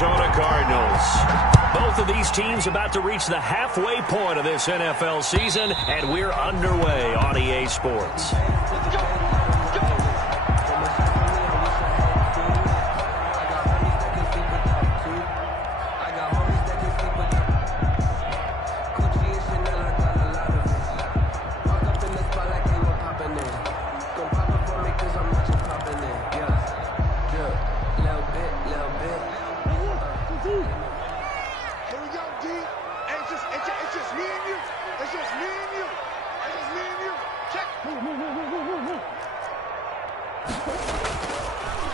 Arizona Cardinals. Both of these teams about to reach the halfway point of this NFL season, and we're underway on EA Sports.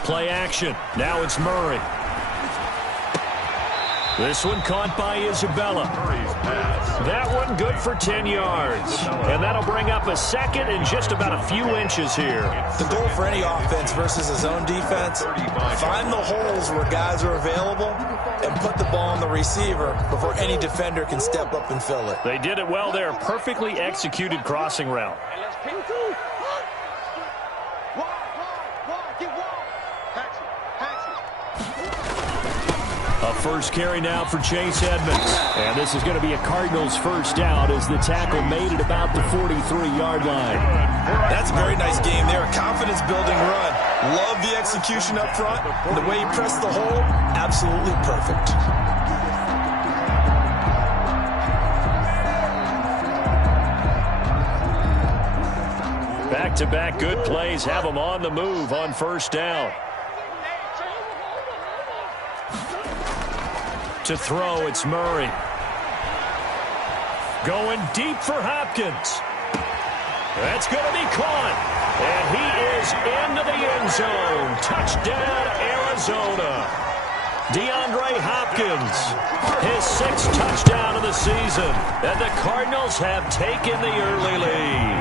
Play action. Now it's Murray. This one caught by Isabella. That one good for 10 yards. And that'll bring up a second and just about a few inches here. The goal for any offense versus a zone defense, find the holes where guys are available and put the ball on the receiver before any defender can step up and fill it. They did it well there. Perfectly executed crossing route. A first carry now for Chase Edmonds. And this is going to be a Cardinals first down as the tackle made it about the 43-yard line. That's a very nice game there. A confidence-building run. Love the execution up front. And the way he pressed the hole, absolutely perfect. Back-to-back good plays have them on the move on first down. To throw, it's Murray. Going deep for Hopkins. That's going to be caught. And he is into the end zone. Touchdown, Arizona. DeAndre Hopkins, his 6th touchdown of the season. And the Cardinals have taken the early lead.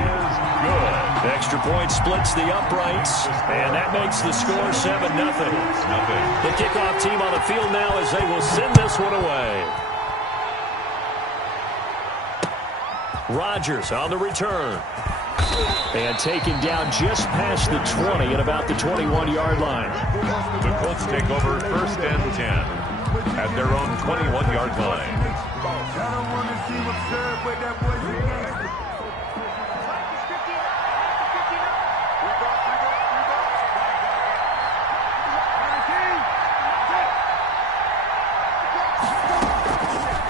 Good. Extra point splits the uprights, and that makes the score 7-0. The kickoff team on the field now as they will send this one away. Rodgers on the return. And taken down just past the 20 at about the 21-yard line. The Colts take over first and 10 at their own 21-yard line.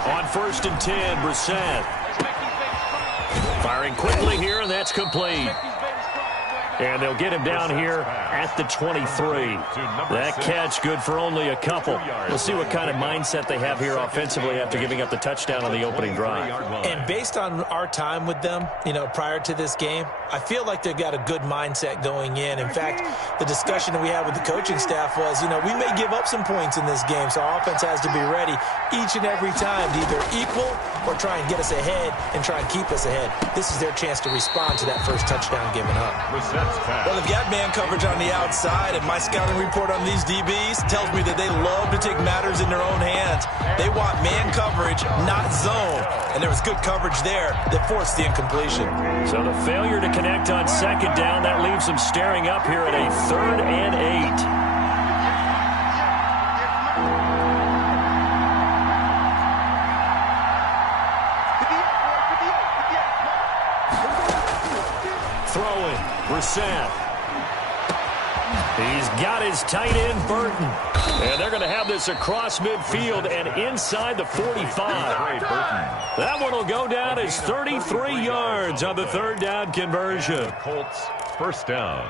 On first and 10, Brissett. Firing quickly here, and that's complete. And they'll get him down here at the 23. That catch good for only a couple. We'll see what kind of mindset they have here offensively after giving up the touchdown on the opening drive. And based on our time with them, prior to this game, I feel like they've got a good mindset going in. In fact, the discussion that we had with the coaching staff was, we may give up some points in this game, so our offense has to be ready each and every time to either equal or try and get us ahead and try and keep us ahead. This is their chance to respond to that first touchdown given up. Well, they've got man coverage on the outside, and my scouting report on these DBs tells me that they love to take matters in their own hands. They want man coverage, not zone. And there was good coverage there that forced the incompletion. So the failure to connect on second down, that leaves them staring up here at a 3rd and 8. Throwing, Brissett. He's got his tight end, Burton. And they're going to have this across midfield and inside the 45. That one will go down as 33 yards on the 3rd down conversion. Colts first down.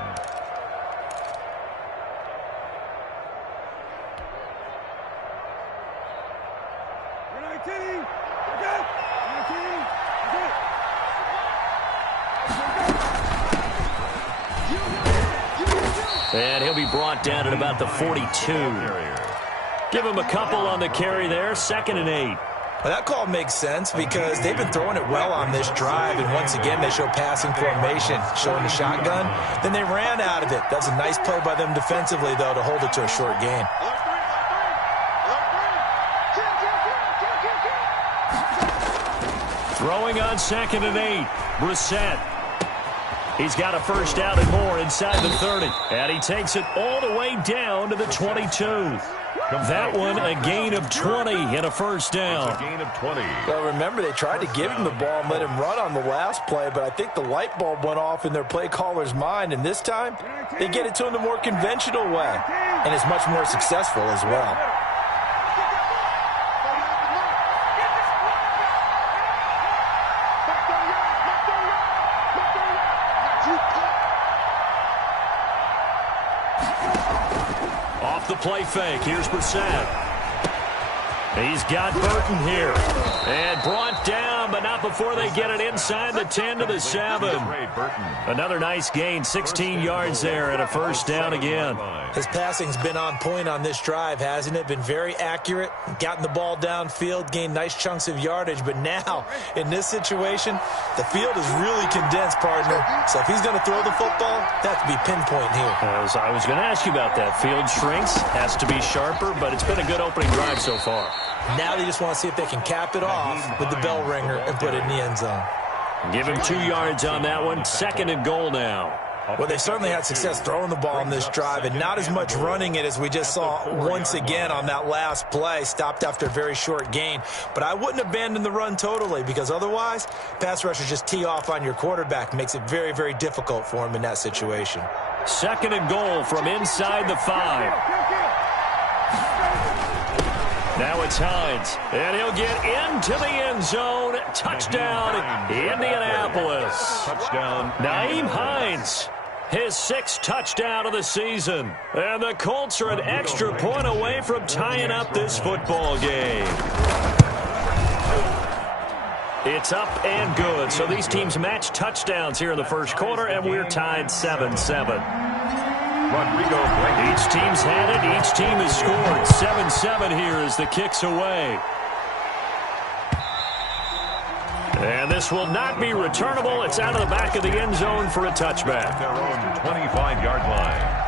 And he'll be brought down at about the 42. Give him a couple on the carry there. 2nd and 8. Well, that call makes sense because they've been throwing it well on this drive, and once again they show passing formation, showing the shotgun. Then they ran out of it. That's a nice play by them defensively, though, to hold it to a short gain. Throwing on 2nd and 8. Brissett. He's got a first down and more inside the 30. And he takes it all the way down to the 22. That one, a gain of 20 and a first down. A gain of 20. Well, remember, they tried to give him the ball and let him run on the last play, but I think the light bulb went off in their play caller's mind, and this time they get it to him the more conventional way, and it's much more successful as well. Off the play fake, here's Brissett. He's got Burton here. And brought down, but not before they get it inside the 10 to the 7. Another nice gain, 16 yards there, and a first down again. His passing's been on point on this drive, hasn't it? Been very accurate, gotten the ball downfield, gained nice chunks of yardage. But now, in this situation, the field is really condensed, partner. So if he's going to throw the football, that has to be pinpoint here. I was going to ask you about that. Field shrinks, has to be sharper, but it's been a good opening drive so far. Now they just want to see if they can cap it off with the bell ringer and put it in the end zone. Give him 2 yards on that one. 2nd and goal now. Well, they certainly had success throwing the ball on this drive and not as much running it as we just saw once again on that last play. Stopped after a very short gain. But I wouldn't abandon the run totally, because otherwise, pass rushers just tee off on your quarterback. Makes it very, very difficult for him in that situation. 2nd and goal from inside the 5. Now it's Hines, and he'll get into the end zone. Touchdown, Indianapolis. Touchdown, Nyheim Hines, his 6th touchdown of the season. And the Colts are an extra point away from tying up this football game. It's up and good. So these teams match touchdowns here in the first quarter, and we're tied 7-7. Each team's had it. Each team has scored. 7-7 here as the kick's away. And this will not be returnable. It's out of the back of the end zone for a touchback. Their own 25-yard line.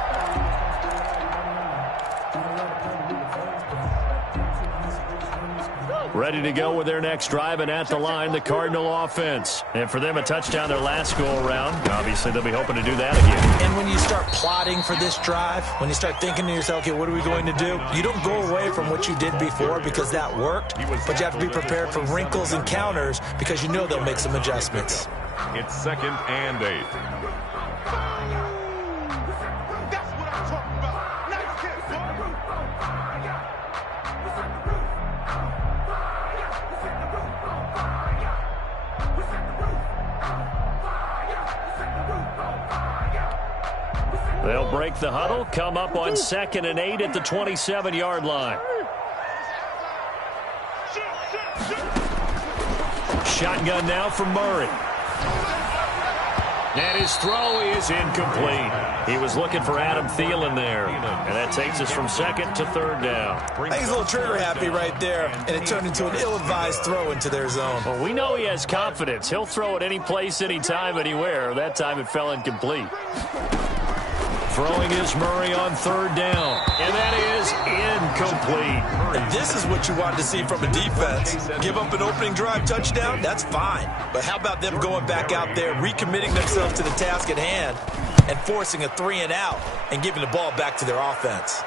Ready to go with their next drive, and at the line, the Cardinal offense. And for them, a touchdown their last go-around. Obviously, they'll be hoping to do that again. And when you start plotting for this drive, when you start thinking to yourself, okay, what are we going to do? You don't go away from what you did before because that worked, but you have to be prepared for wrinkles and counters because you know they'll make some adjustments. It's 2nd and 8. They'll break the huddle, come up on 2nd and 8 at the 27-yard line. Shotgun now for Murray. And his throw is incomplete. He was looking for Adam Thielen there. And that takes us from 2nd to 3rd down. I think he's a little trigger happy right there, and it turned into an ill-advised throw into their zone. Well, we know he has confidence. He'll throw it any place, anytime, anywhere. That time it fell incomplete. Throwing is Murray on 3rd down. And that is incomplete. And this is what you wanted to see from a defense. Give up an opening drive touchdown, that's fine. But how about them going back out there, recommitting themselves to the task at hand, and forcing a 3-and-out and giving the ball back to their offense.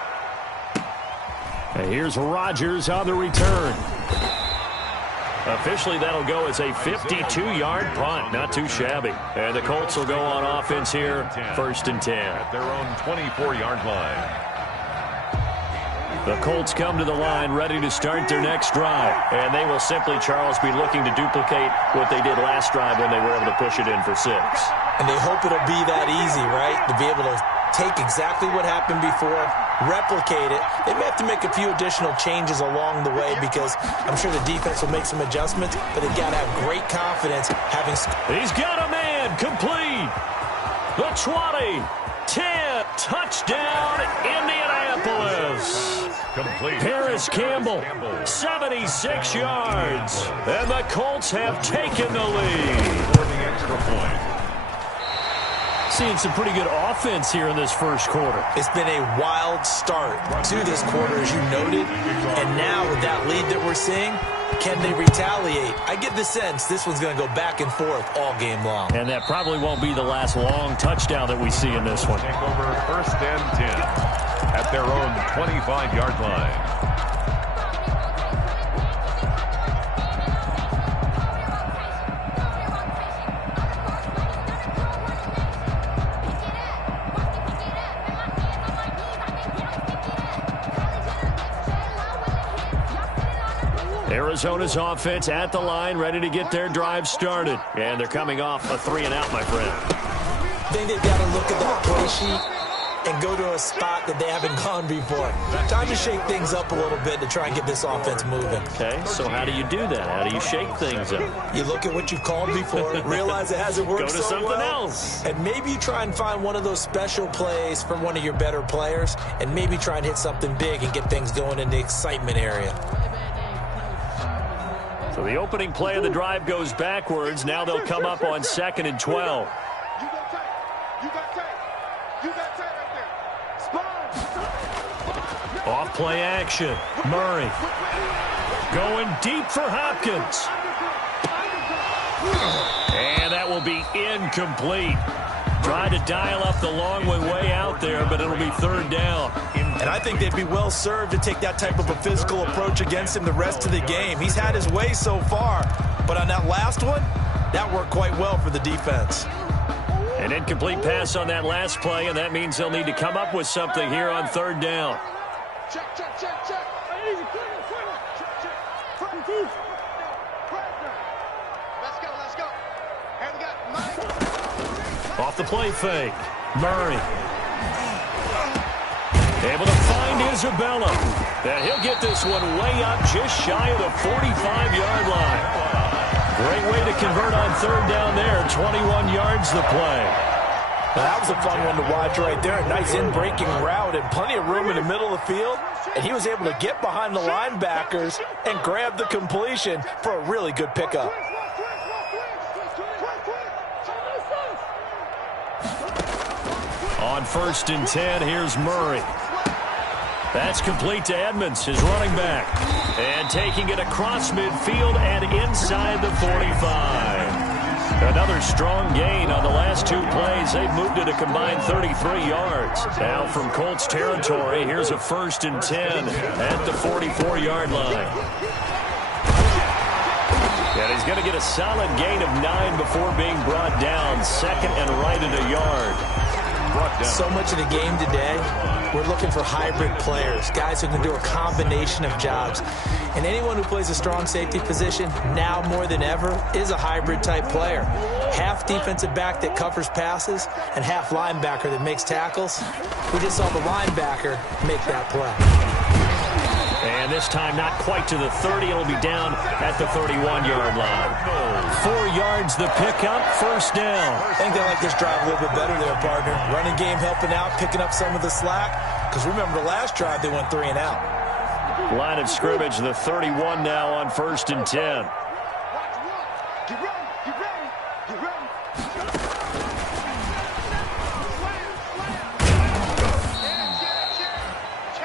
And here's Rodgers on the return. Officially, that'll go as a 52-yard punt. Not too shabby. And the Colts will go on offense here, 1st and 10. At their own 24-yard line. The Colts come to the line ready to start their next drive. And they will simply, Charles, be looking to duplicate what they did last drive when they were able to push it in for 6. And they hope it'll be that easy, right? To be able to take exactly what happened before, replicate it. They may have to make a few additional changes along the way because I'm sure the defense will make some adjustments, but they've got to have great confidence having... He's got a man complete. The 20, 10, touchdown, Indianapolis. Complete. Paris Campbell, 76 yards. And the Colts have taken the lead. For the extra point. Seeing some pretty good offense here in this first quarter. It's been a wild start to this quarter, as you noted. And now with that lead that we're seeing, can they retaliate? I get the sense this one's going to go back and forth all game long. And that probably won't be the last long touchdown that we see in this one. Take over first and 10 at their own 25-yard line. Arizona's offense at the line, ready to get their drive started. And they're coming off a 3-and-out, my friend. I think they've got to look at that play sheet and go to a spot that they haven't gone before. Time to shake things up a little bit to try and get this offense moving. Okay, so how do you do that? How do you shake things up? You look at what you've called before, realize it hasn't worked Go to so something well, else. and maybe you try and find one of those special plays from one of your better players, and maybe try and hit something big and get things going in the excitement area. So the opening play of the drive goes backwards. Now they'll come up on 2nd and 12. Off play action. Murray going deep for Hopkins. And that will be incomplete. Tried to dial up the long way out there, but it'll be 3rd down. And I think they'd be well served to take that type of a physical approach against him the rest of the game. He's had his way so far, but on that last one, that worked quite well for the defense. An incomplete pass on that last play, and that means they'll need to come up with something here on 3rd down. Check. Easy, Let's go. Here we go. Mike. Off the play fake. Murray. Able to find Isabella. And he'll get this one way up just shy of the 45-yard line. Great way to convert on 3rd down there. 21 yards the play. Now, that was a fun one to watch right there. A nice in-breaking route and plenty of room in the middle of the field. And he was able to get behind the linebackers and grab the completion for a really good pickup. On 1st and 10, here's Murray. That's complete to Edmonds, his running back. And taking it across midfield and inside the 45. Another strong gain on the last 2 plays. They've moved it a combined 33 yards. Now from Colts territory, here's a 1st and 10 at the 44-yard line. And he's going to get a solid gain of 9 before being brought down. 2nd and right at a yard. So much of the game today, we're looking for hybrid players, guys who can do a combination of jobs. And anyone who plays a strong safety position, now more than ever, is a hybrid-type player. Half defensive back that covers passes and half linebacker that makes tackles. We just saw the linebacker make that play. And this time not quite to the 30. It'll be down at the 31-yard line. 4 yards the pickup, 1st down. I think they like this drive a little bit better there, partner. Running game helping out, picking up some of the slack. Because remember the last drive, they went 3-and-out. Line of scrimmage, the 31 now on 1st and 10.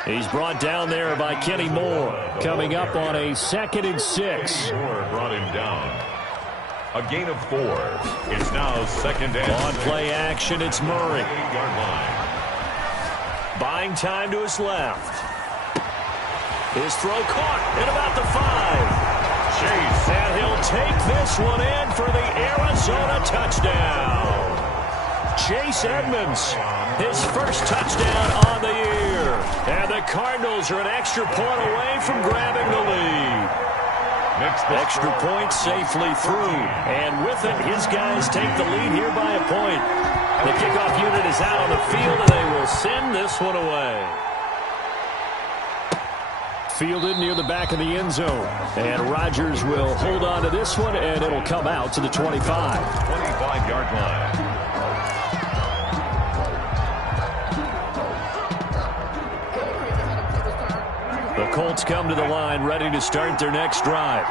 He's brought down there by Kenny Moore. Coming up on a 2nd and 6. Moore brought him down. A gain of 4. It's now 2nd and on play action, it's Murray. 8-yard line. Buying time to his left. His throw caught at about the 5. Chase. And he'll take this one in for the Arizona touchdown. Chase Edmonds, his first touchdown on the year. And the Cardinals are an extra point away from grabbing the lead. Extra point safely through. And with it, his guys take the lead here by a point. The kickoff unit is out on the field, and they will send this one away. Fielded near the back of the end zone. And Rodgers will hold on to this one, and it'll come out to the 25. 25-yard line. The Colts come to the line, ready to start their next drive.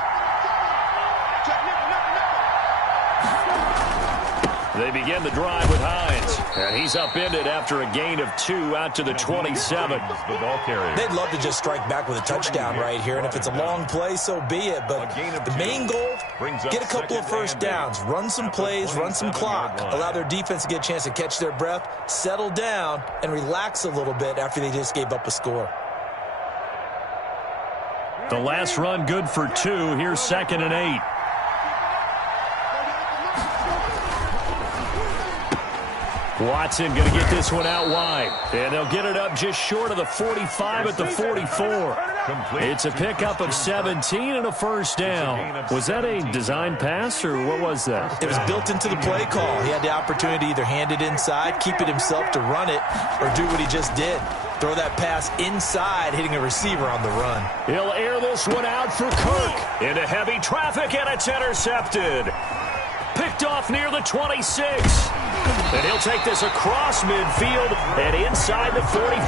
They begin the drive with Hines. And he's upended after a gain of 2 out to the 27. The ball carrier. They'd love to just strike back with a touchdown right here, and if it's a long play, so be it. But the main goal, get a couple of first downs, run some plays, run some clock, allow their defense to get a chance to catch their breath, settle down, and relax a little bit after they just gave up a score. The last run good for 2. Here's 2nd and 8. Watson going to get this one out wide. And they'll get it up just short of the 45 at the 44. It's a pickup of 17 and a first down. Was that a design pass, or what was that? It was built into the play call. He had the opportunity to either hand it inside, keep it himself to run it, or do what he just did. Throw that pass inside, hitting a receiver on the run. He'll air this one out for Kirk. Into heavy traffic, and it's intercepted. Picked off near the 26. And he'll take this across midfield and inside the 45.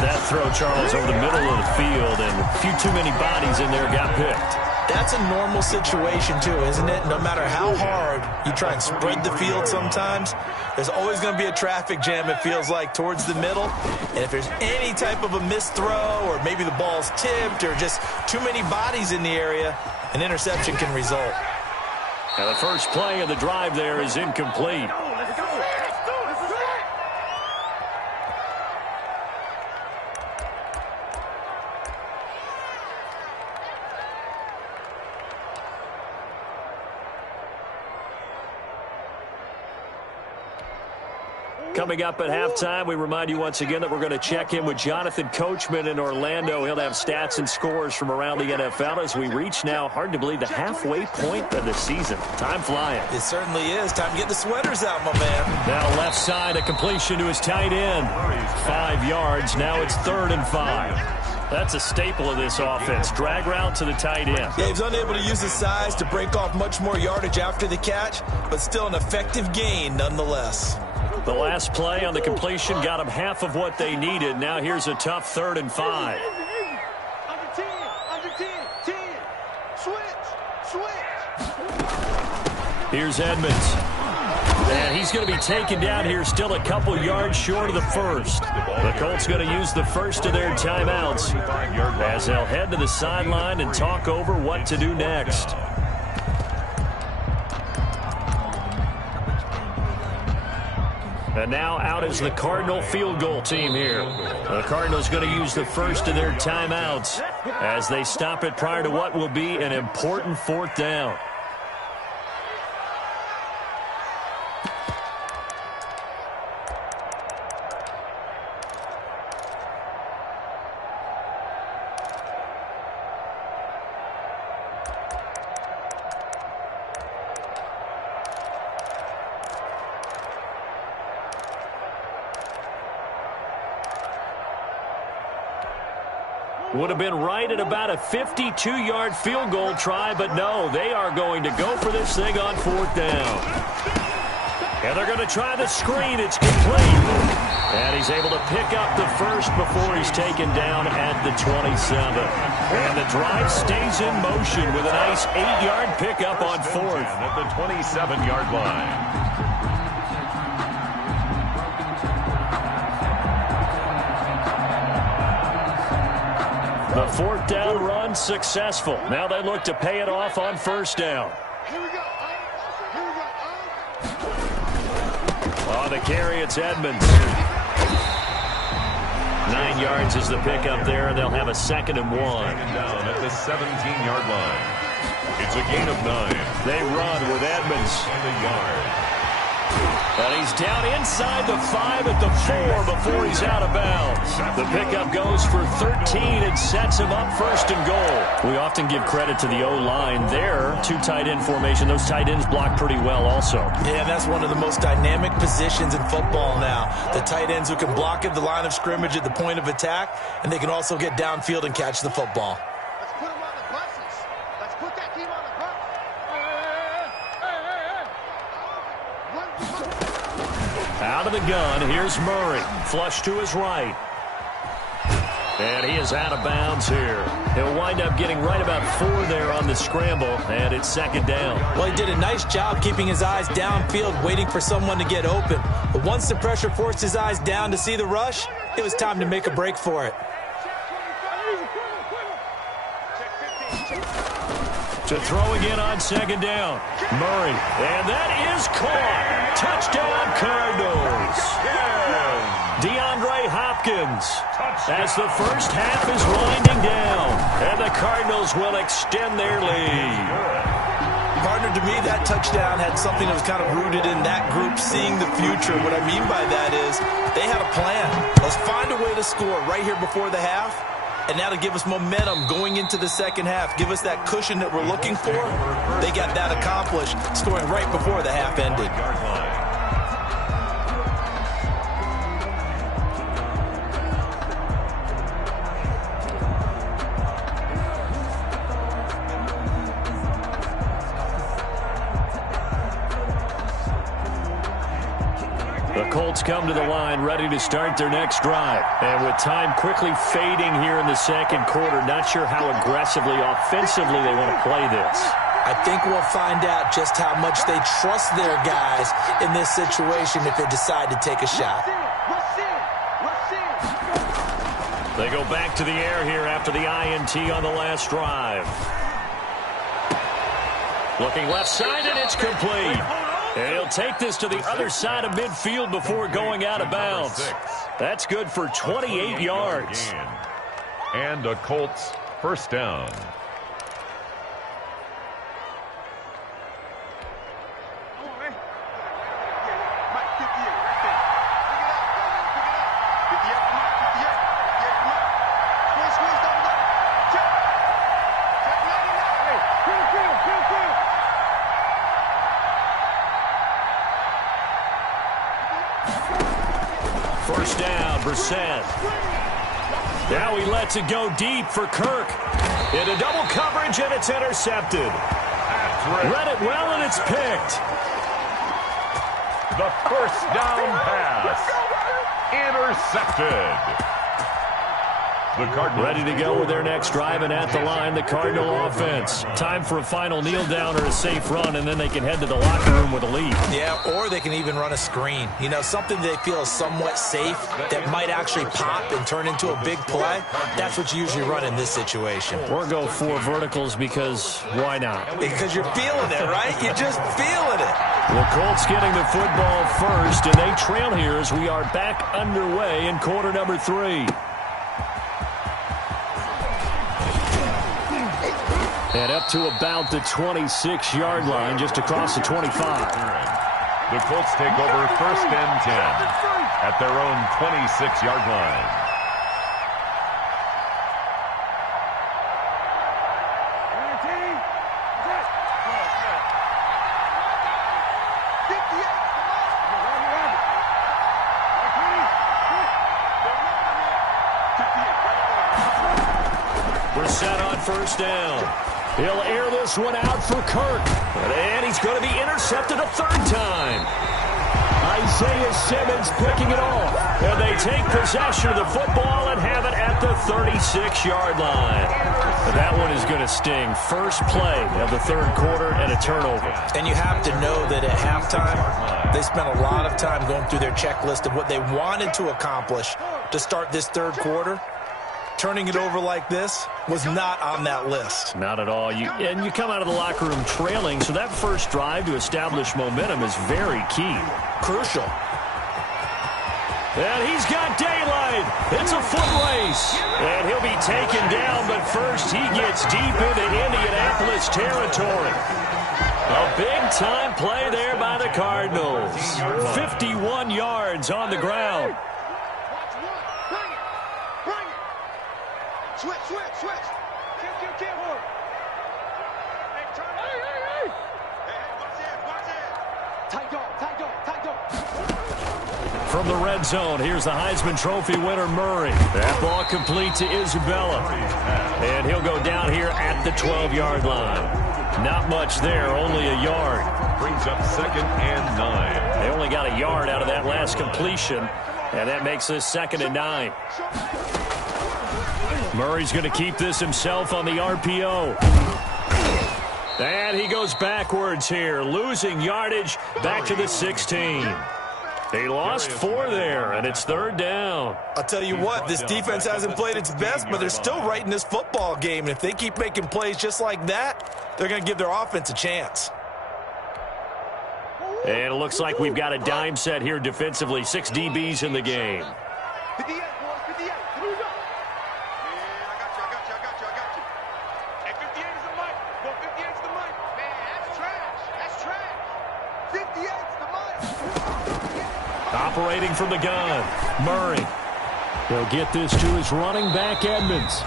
That throw, Charles, over the middle of the field, and a few too many bodies in there got picked. That's a normal situation, too, isn't it? No matter how hard you try and spread the field sometimes, there's always going to be a traffic jam, it feels like, towards the middle. And if there's any type of a missed throw, or maybe the ball's tipped, or just too many bodies in the area, an interception can result. Now, the first play of the drive there is incomplete. Coming up at halftime, we remind you once again that we're going to check in with Jonathan Coachman in Orlando. He'll have stats and scores from around the NFL as we reach now, hard to believe, the halfway point of the season. Time flying. It certainly is. Time to get the sweaters out, my man. Now left side, a completion to his tight end. 5 yards. Now it's 3rd and 5. That's a staple of this offense. Drag route to the tight end. Yeah, he was unable to use his size to break off much more yardage after the catch, but still an effective gain nonetheless. The last play on the completion got them half of what they needed. Now here's a tough 3rd and 5. Under 10. Switch. Here's Edmonds. And he's going to be taken down here, still a couple yards short of the first. The Colts going to use the first of their timeouts as they'll head to the sideline and talk over what to do next. And now out is the Cardinal field goal team here. The Cardinals going to use the first of their timeouts as they stop it prior to what will be an important 4th down. Would have been right at about a 52-yard field goal try, but no, they are going to go for this thing on 4th down. And they're going to try the screen. It's complete. And he's able to pick up the first before he's taken down at the 27. And the drive stays in motion with a nice 8-yard pickup on 4th. At the 27-yard line. The 4th down run successful. Now they look to pay it off on 1st down. On the carry, it's Edmonds. 9 yards is the pickup there, and they'll have a 2nd and 1. Down at the 17-yard line. It's a gain of 9. They run with Edmonds. And a yard. And he's down inside the 5 at the 4 before he's out of bounds. The pickup goes for 13 and sets him up 1st and goal. We often give credit to the O-line there. 2 tight end formation. Those tight ends block pretty well also. Yeah, that's one of the most dynamic positions in football now. The tight ends who can block at the line of scrimmage at the point of attack, and they can also get downfield and catch the football. Let's put them on the buses. Let's put that team on the bus. Out of the gun, here's Murray. Flush to his right. And he is out of bounds here. He'll wind up getting right about 4 there on the scramble, and it's second down. Well, he did a nice job keeping his eyes downfield, waiting for someone to get open. But once the pressure forced his eyes down to see the rush, it was time to make a break for it. To throw again on second down. Murray. And that is caught. Touchdown, Cardinals. DeAndre Hopkins. As the first half is winding down. And the Cardinals will extend their lead. Partner, to me, that touchdown had something that was kind of rooted in that group seeing the future. What I mean by that is they had a plan. Let's find a way to score right here before the half. And now to give us momentum going into the second half, give us that cushion that we're looking for, they got that accomplished, scoring right before the half ended. The Colts come to the line ready to start their next drive. And with time quickly fading here in the second quarter, not sure how aggressively, offensively they want to play this. I think we'll find out just how much they trust their guys in this situation if they decide to take a shot. They go back to the air here after the INT on the last drive. Looking left side, and it's complete. And he'll take this to the other side of midfield before going out of bounds. That's good for 28 yards. And a Colts first down. First down, Brissett. Now he lets it go deep for Kirk. Into double coverage, and it's intercepted. Read it well, and it's picked. The first down pass. Intercepted. The Cardinals ready to go with their next drive, and at the line, the Cardinal offense. Time for a final kneel down or a safe run, and then they can head to the locker room with a lead. Yeah, or they can even run a screen. You know, something they feel is somewhat safe that might actually pop and turn into a big play. That's what you usually run in this situation. Or go 4 verticals because why not? Because you're feeling it, right? You're just feeling it. The Colts getting the football first, and they trail here as we are back underway in quarter number 3. And up to about the 26-yard line, just across the 25. The Colts take over first and 10 at their own 26-yard line. We're set on first down. He'll air this one out for Kirk. And he's going to be intercepted a 3rd time. Isaiah Simmons picking it off. And they take possession of the football and have it at the 36-yard line. That one is going to sting. First play of the 3rd quarter and a turnover. And you have to know that at halftime, they spent a lot of time going through their checklist of what they wanted to accomplish to start this 3rd quarter. Turning it over like this was not on that list. Not at all. You come out of the locker room trailing, so that first drive to establish momentum is very key. Crucial. And he's got daylight. It's a foot race. And he'll be taken down, but first he gets deep into Indianapolis territory. A big-time play there by the Cardinals. 51 yards on the ground. Switch. Kick. Hey, turn. Hey. Watch it. Tight dog. From the red zone, here's the Heisman Trophy winner, Murray. That ball complete to Isabella. And he'll go down here at the 12-yard line. Not much there, only a yard. Brings up 2nd and 9. They only got a yard out of that last completion, and that makes this 2nd and 9. Murray's going to keep this himself on the RPO. And he goes backwards here, losing yardage back to the 16. He lost 4 there, and it's 3rd down. I'll tell you what, this defense hasn't played its best, but they're still right in this football game. And if they keep making plays just like that, they're going to give their offense a chance. And it looks like we've got a dime set here defensively. 6 DBs in the game. 58, boys, 58. Here we go. Man, I got you. Hey, 58 is the mic. Well, 58 is the mic. Man, that's trash. That's trash. 58 is the mic. Operating from the gun, Murray. He'll get this to his running back, Edmonds.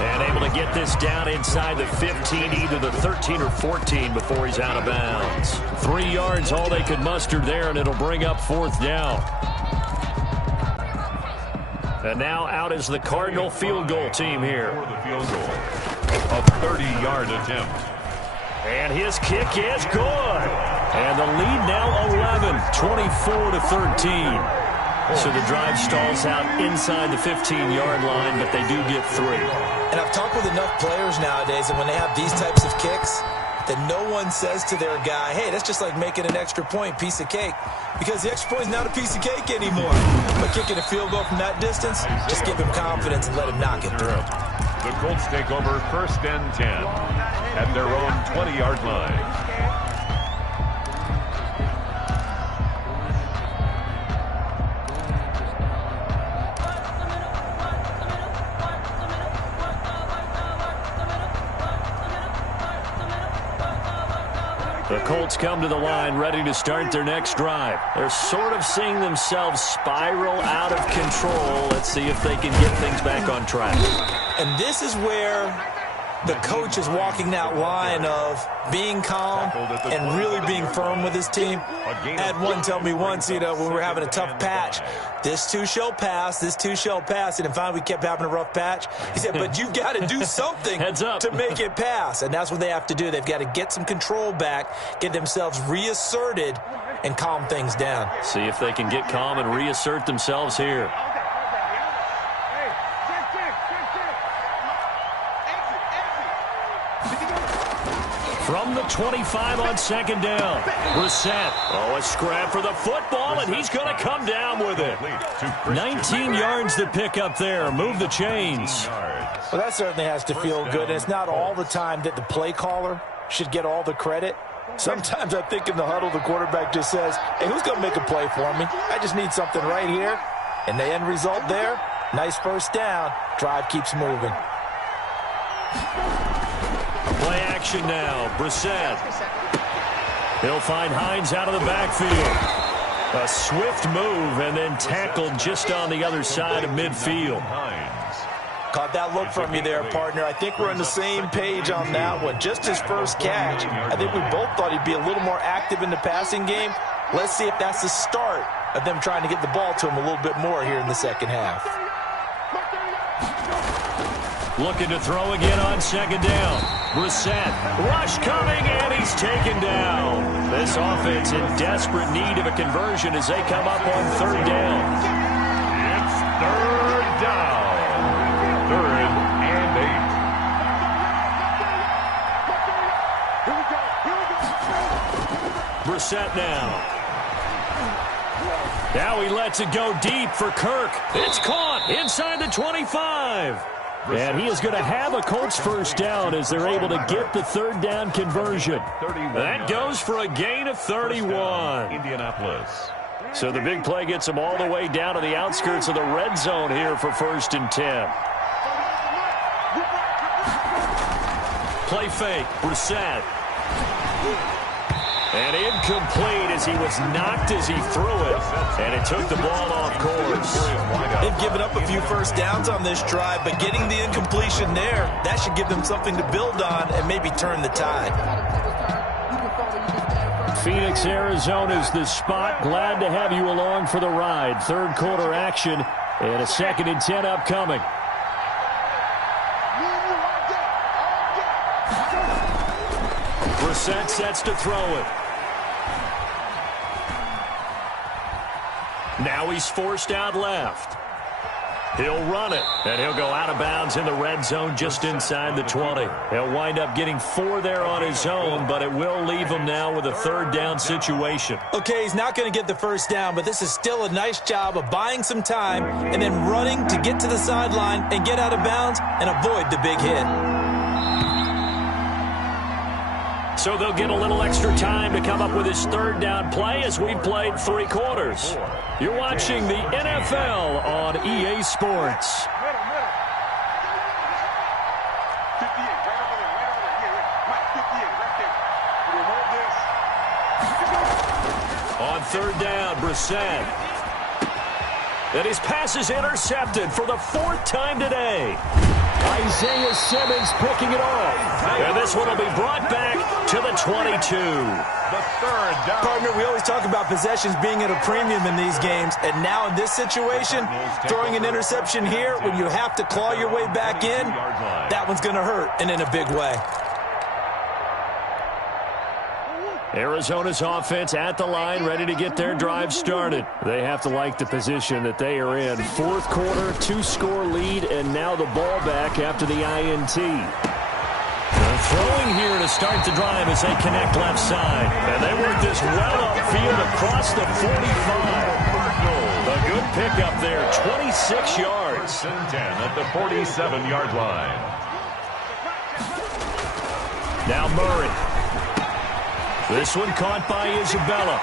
And able to get this down inside the 15, either the 13 or 14 before he's out of bounds. 3 yards, all they could muster there, and it'll bring up 4th down. And now out is the Cardinal field goal team here. For the field goal, a 30-yard attempt. And his kick is good. And the lead now 11, 24-13. So the drive stalls out inside the 15-yard line, but they do get 3. And I've talked with enough players nowadays, and when they have these types of kicks, that no one says to their guy, hey, that's just like making an extra point, piece of cake. Because the extra point is not a piece of cake anymore. But kicking a field goal from that distance, just give him confidence and let him knock it through. The Colts take over 1st and 10 at their own 20-yard line. The Colts come to the line ready to start their next drive. They're sort of seeing themselves spiral out of control. Let's see if they can get things back on track. And this is where the coach is walking that line of being calm and really being firm with his team. I had one tell me once, when we were having a tough patch, this too shall pass, this too shall pass. And finally we kept having a rough patch. He said, but you've got to do something to make it pass. And that's what they have to do. They've got to get some control back, get themselves reasserted, and calm things down. See if they can get calm and reassert themselves here. From the 25 on 2nd down. Brissett. Oh, a scrap for the football, and he's going to come down with it. 19 yards to pick up there. Move the chains. Well, that certainly has to feel good. And it's not all the time that the play caller should get all the credit. Sometimes I think in the huddle, the quarterback just says, hey, who's going to make a play for me? I just need something right here. And the end result there, nice 1st down. Drive keeps moving. Play action now. Brissett. He'll find Hines out of the backfield. A swift move and then tackled just on the other side of midfield. Caught that look from you there, partner. I think we're on the same page on that one. Just his first catch. I think we both thought he'd be a little more active in the passing game. Let's see if that's the start of them trying to get the ball to him a little bit more here in the second half. Looking to throw again on 2nd down. Brissett. Rush coming, and he's taken down. This offense in desperate need of a conversion as they come up on 3rd down. It's 3rd down. 3rd and 8. Brissett now. Now he lets it go deep for Kirk. It's caught inside the 25. And he is going to have a Colts 1st down as they're able to get the 3rd down conversion. That goes for a gain of 31. Indianapolis. So the big play gets them all the way down to the outskirts of the red zone here for 1st and 10. Play fake. Brissett. And incomplete as he was knocked as he threw it. And it took the ball off course. They've given up a few 1st downs on this drive, but getting the incompletion there, that should give them something to build on and maybe turn the tide. Phoenix, Arizona is the spot. Glad to have you along for the ride. 3rd quarter action and a 2nd and 10 upcoming. Brissett sets to throw it. Now he's forced out left. He'll run it, and he'll go out of bounds in the red zone just inside the 20. He'll wind up getting 4 there on his own, but it will leave him now with a third down situation. Okay, he's not going to get the first down, but this is still a nice job of buying some time and then running to get to the sideline and get out of bounds and avoid the big hit. So they'll get a little extra time to come up with his third down play as we've played 3 quarters. You're watching the NFL on EA Sports. On third down, Brissett. And his pass is intercepted for the 4th time today. Isaiah Simmons picking it off. And this one will be brought back to the 22. The third down. Partner, we always talk about possessions being at a premium in these games, and now in this situation, throwing an interception here when you have to claw your way back in, that one's going to hurt, and in a big way. Arizona's offense at the line, ready to get their drive started. They have to like the position that they are in. 4th quarter, 2-score lead, and now the ball back after the INT. They're throwing here to start the drive as they connect left side. And they work this well upfield across the 45. A good pickup there, 26 yards. 1st and 10 at the 47-yard line. Now Murray. This one caught by Isabella.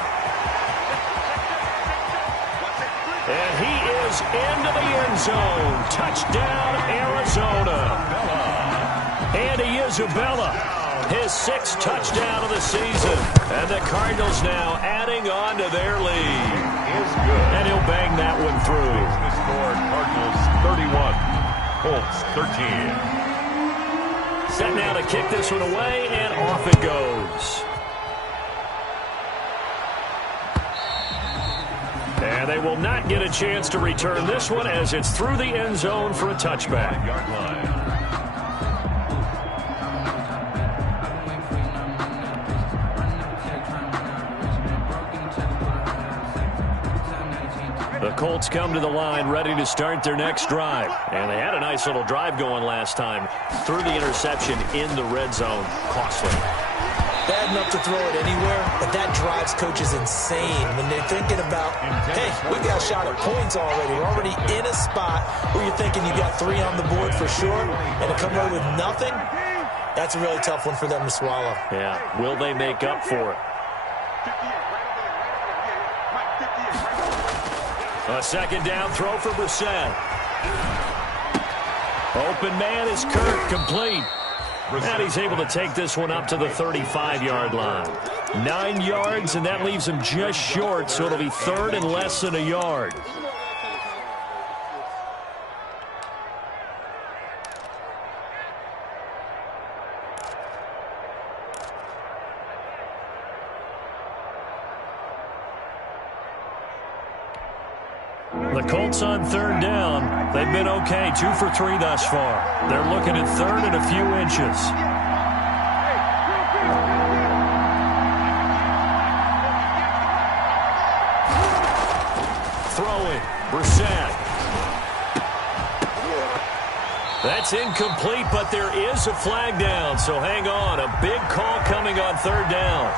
And he is into the end zone. Touchdown, Arizona. Andy Isabella, his 6th touchdown of the season. And the Cardinals now adding on to their lead. Is good. And he'll bang that one through. The score, Cardinals 31, Colts 13. Set now to kick this one away, and off it goes. And they will not get a chance to return this one as it's through the end zone for a touchback. Yard line. The Colts come to the line ready to start their next drive. And they had a nice little drive going last time. Through the interception in the red zone. Costly. Bad enough to throw it anywhere, but that drives coaches insane when they're thinking about, hey, we got a shot at points already. We're already in a spot where you're thinking you got 3 on the board for sure, and to come away with nothing, that's a really tough one for them to swallow. Yeah, will they make up for it? A 2nd down throw for Brissett. Open man is Kirk, complete. And he's able to take this one up to the 35-yard line. 9 yards, and that leaves him just short, so it'll be 3rd and less than a yard. The Colts on 3rd down. They've been okay, 2 for 3 thus far. They're looking at 3rd and a few inches. Throwing, Brissett. That's incomplete, but there is a flag down, so hang on. A big call coming on 3rd down.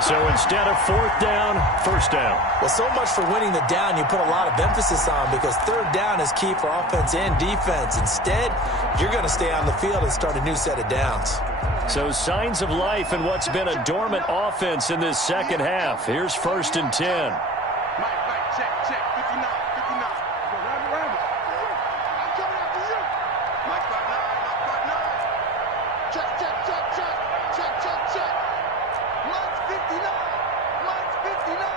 So instead of 4th down, 1st down. Well, so much for winning the down you put a lot of emphasis on because 3rd down is key for offense and defense. Instead, you're going to stay on the field and start a new set of downs. So signs of life in what's been a dormant offense in this 2nd half. Here's 1st and 10. Mike, check, 59, 59. I'm coming after you. Mike 59, Check. Mike's 59.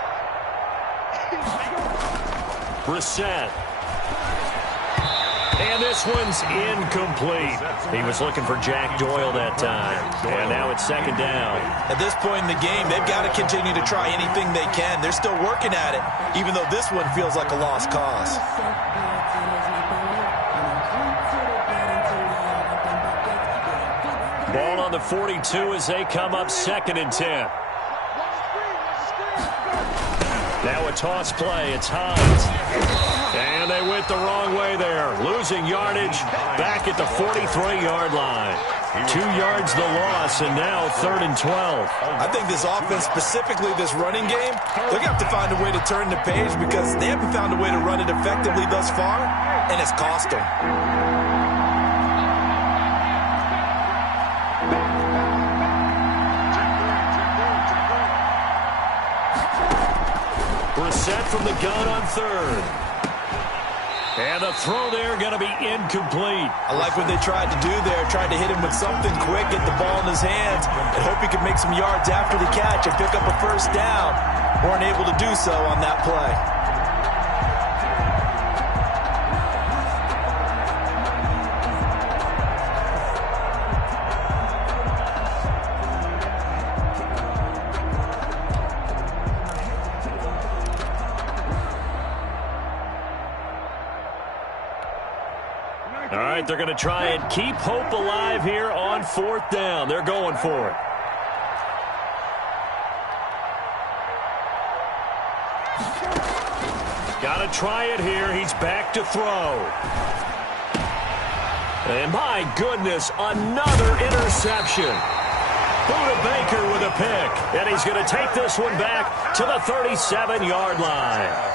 Brissett. And this one's incomplete. He was looking for Jack Doyle that time. And now it's 2nd down. At this point in the game, they've got to continue to try anything they can. They're still working at it, even though this one feels like a lost cause. Ball on the 42 as they come up 2nd and 10. Now a toss play. It's Hines. And they went the wrong way there. Losing yardage back at the 43-yard line. 2 yards the loss, and now 3rd and 12. I think this offense, specifically this running game, they're going to have to find a way to turn the page because they haven't found a way to run it effectively thus far, and it's cost them. Set from the gun on 3rd. And the throw there going to be incomplete. I like what they tried to do there. Tried to hit him with something quick, get the ball in his hands, and hope he could make some yards after the catch and pick up a first down. Weren't able to do so on that play. All right, they're going to try and keep hope alive here on 4th down. They're going for it. Got to try it here. He's back to throw. And my goodness, another interception. Buda Baker with a pick. And he's going to take this one back to the 37-yard line.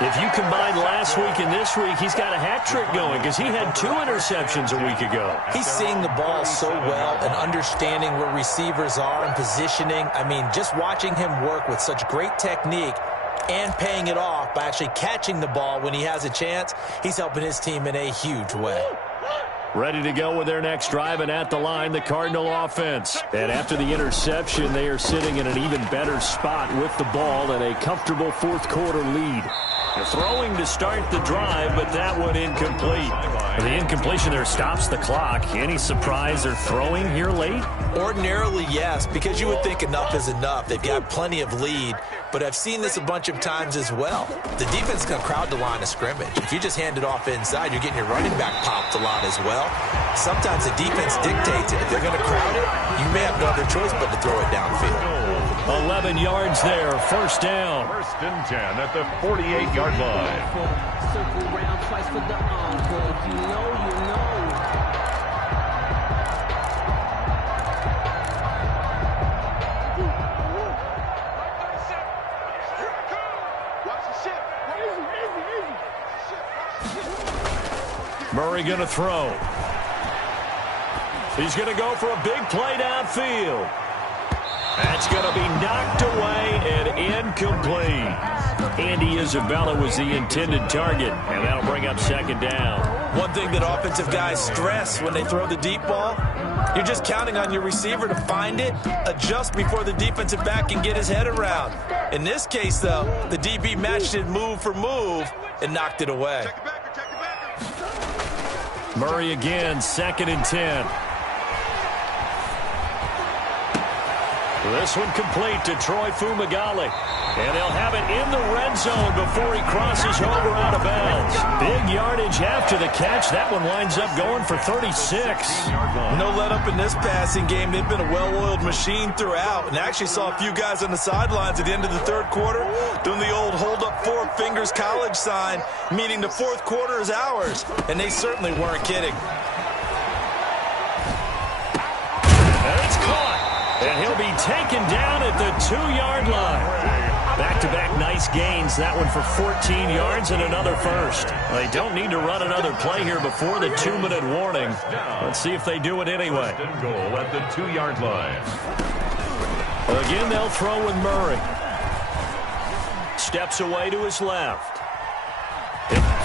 If you combine last week and this week, he's got a hat trick going because he had 2 interceptions a week ago. He's seeing the ball so well and understanding where receivers are and positioning. I mean, just watching him work with such great technique and paying it off by actually catching the ball when he has a chance, he's helping his team in a huge way. Ready to go with their next drive, and at the line, the Cardinal offense. And after the interception, they are sitting in an even better spot with the ball and a comfortable 4th quarter lead. They're throwing to start the drive, but that one incomplete. The incompletion there stops the clock. Any surprise they're throwing here late? Ordinarily, yes, because you would think enough is enough. They've got plenty of lead, but I've seen this a bunch of times as well. The defense can crowd the line of scrimmage. If you just hand it off inside, you're getting your running back popped a lot as well. Sometimes the defense dictates it. If they're going to crowd it, you may have no other choice but to throw it downfield. 11 yards there, 1st down. 1st and 10 at the 48-yard line. Circle round twice for the encore. If you know, you know. Murray going to throw. He's going to go for a big play downfield. That's going to be knocked away and incomplete. Andy Isabella was the intended target, and that'll bring up 2nd down. One thing that offensive guys stress when they throw the deep ball, you're just counting on your receiver to find it, adjust before the defensive back can get his head around. In this case, though, the DB matched it move for move and knocked it away. Murray again, 2nd and 10. This one complete to Troy Fumagalli. And they'll have it in the red zone before he crosses over out of bounds. Big yardage after the catch. That one winds up going for 36. No let up in this passing game. They've been a well-oiled machine throughout. And I actually saw a few guys on the sidelines at the end of the 3rd quarter doing the old hold up 4 fingers college sign, meaning the 4th quarter is ours. And they certainly weren't kidding. And it's caught. And he'll be taken down at the 2-yard line. Back-to-back nice gains. That one for 14 yards and another first. They don't need to run another play here before the 2-minute warning. Let's see if they do it anyway. Goal at the 2-yard line. Again, they'll throw with Murray. Steps away to his left.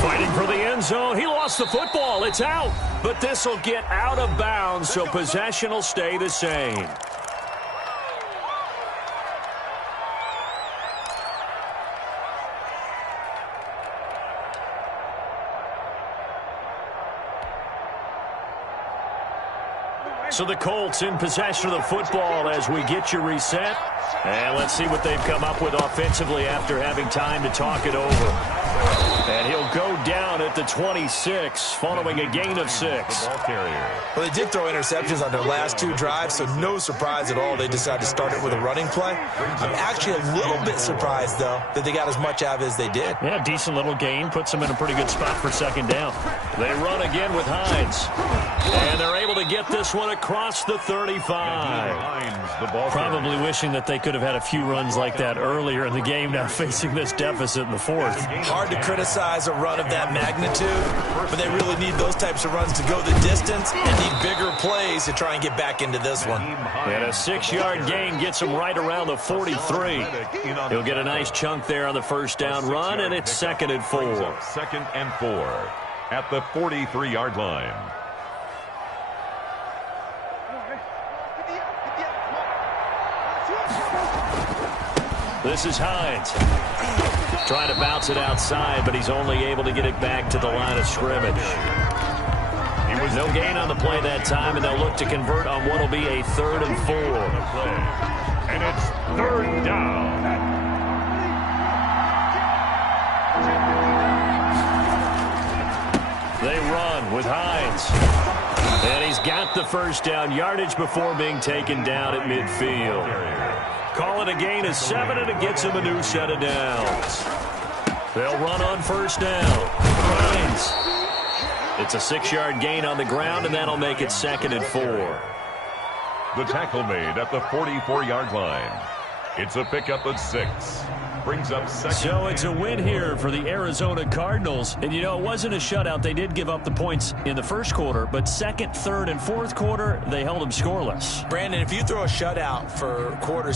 Fighting for the end zone. He lost the football. It's out. But this will get out of bounds, so possession will stay the same. So the Colts in possession of the football as we get you reset. And let's see what they've come up with offensively after having time to talk it over. And he'll go down down at the 26 following a gain of 6. Ball carrier. Well, they did throw interceptions on their last 2 drives, so no surprise at all they decided to start it with a running play. I'm actually a little bit surprised, though, that they got as much out of it as they did. Yeah, decent little gain. Puts them in a pretty good spot for second down. They run again with Hines. And they're able to get this one across the 35. Probably wishing that they could have had a few runs like that earlier in the game, now facing this deficit in the 4th. Hard to criticize a run of that magnitude, but they really need those types of runs to go the distance and need bigger plays to try and get back into this one. And a 6-yard gain gets him right around the 43. He'll get a nice chunk there on the first down run, and it's 2nd and 4. 2nd and 4 at the 43-yard line. This is Hines. Trying to bounce it outside, but he's only able to get it back to the line of scrimmage. No gain on the play that time, and they'll look to convert on what will be a 3rd and 4. And it's 3rd down. They run with Hines. And he's got the first down yardage before being taken down at midfield. Call it a gain of 7, and it gets him a new set of downs. They'll run on first down. Hines. It's a 6-yard gain on the ground, and that'll make it 2nd and 4. The tackle made at the 44-yard line. It's a pickup of 6. Brings up 2nd. So it's a win here for the Arizona Cardinals. And, you know, it wasn't a shutout. They did give up the points in the first quarter, but 2nd, 3rd, and 4th quarter, they held them scoreless. Brandon, if you throw a shutout for quarters